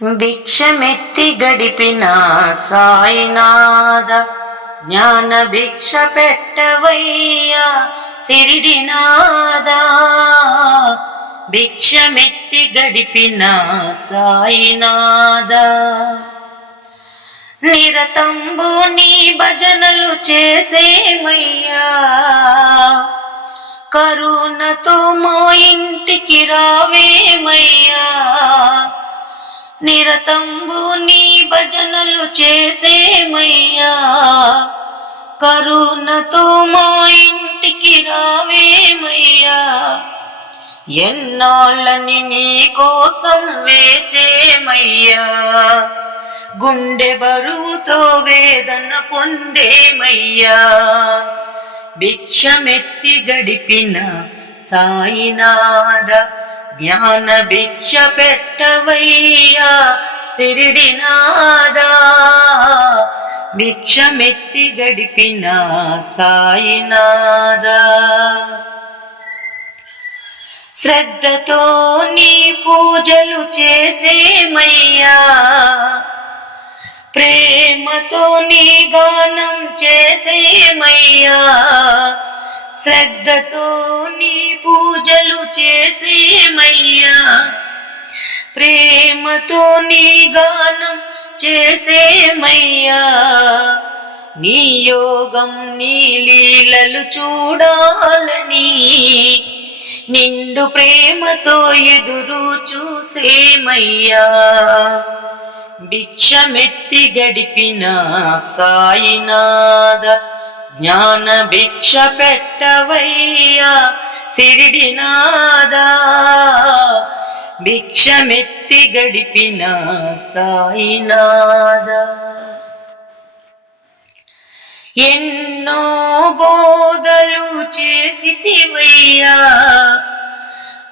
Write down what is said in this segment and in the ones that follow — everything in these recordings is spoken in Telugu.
భిక్షమెత్తి గడిపిన సాయినాథ జ్ఞాన భిక్ష పెట్టవయ్యా సిరిడినాదా భిక్షమెత్తి గడిపిన సాయినాథ నిరతంబు నీ భజనలు చేసేమయ్యా. కరుణతో మా ఇంటికి రావేమయ్యా. నిరతంబు నీ భజనలు చేసేమయ్యా. కరుణతో మా ఇంటికి రావేమయ్యా. ఎన్నాళ్ళని నీ కోసం వేచేమయ్యా. గుండె బరువుతో వేదన పొందేమయ్యా. భిక్షమెత్తి గడిపిన సాయినాథ జ్ఞాన భిక్ష పెట్టవయ్యా సిరిడినాదా భిక్షమెత్తి గడిపిన సాయినాదా. శ్రద్ధతో నీ పూజలు చేసేమయ్యా ప్రేమతో నీ గానం చేసేమయ్యా. శ్రద్ధతో నీ పూజలు చేసేమయ్యా ప్రేమతో నీ గానం చేసేమయ్యా నీ యోగం నీ లీలలు చూడాలని నిండు ప్రేమతో ఎదురు చూసేమయ్యా భిక్షమెత్తి గడిపిన సాయినాథ జ్ఞాన భిక్ష పెట్టవయ్యా. సిరిడినాదా? భిక్షమెత్తి గడిపిన సాయినాదా? ఎన్నో బోధలు చేసితివయ్యా.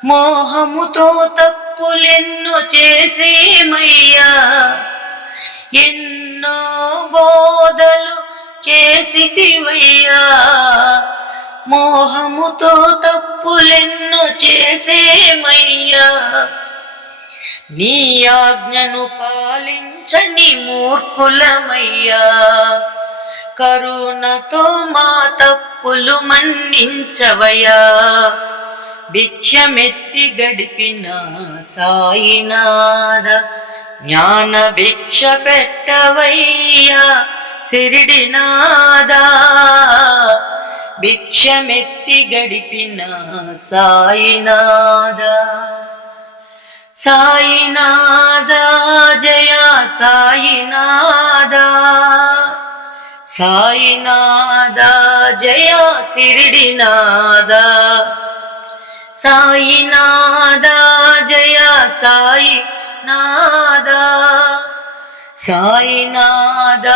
మోహముతో తప్పులెన్నో చేసేమయ్యా. ఎన్నో బోధలు చేసితివయ్యా. మోహముతో తప్పులెన్ను చేసేమయ్యా? నీ ఆజ్ఞను పాలించని మూర్ఖులమయ్యా? కరుణతో మా తప్పులు మన్నించవయా భిక్షమెత్తి గడిపిన సాయినాథ జ్ఞాన భిక్ష పెట్టవయ్యా? సిరిడినాదా భిక్షమెత్తి గడిపిన సాయినాథ. సాయినాథ జయ సాయినాథ. సాయినాథ జయ సిరిడినాథ. సాయినాథ జయ సాయి నాద సాయినాథ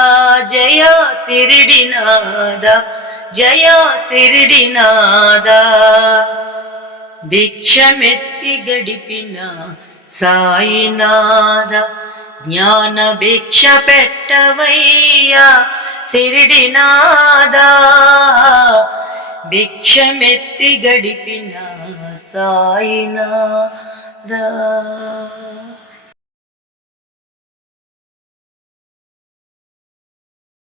జయ సిరిడినాథ. జయ సిరిడినాథ భిక్షమెత్తి గడిపిన సాయినాద. జ్ఞాన భిక్ష పెట్టవయ్యా సిరిడినాదా. భిక్షమెత్తి గడిపిన సాయినాదా.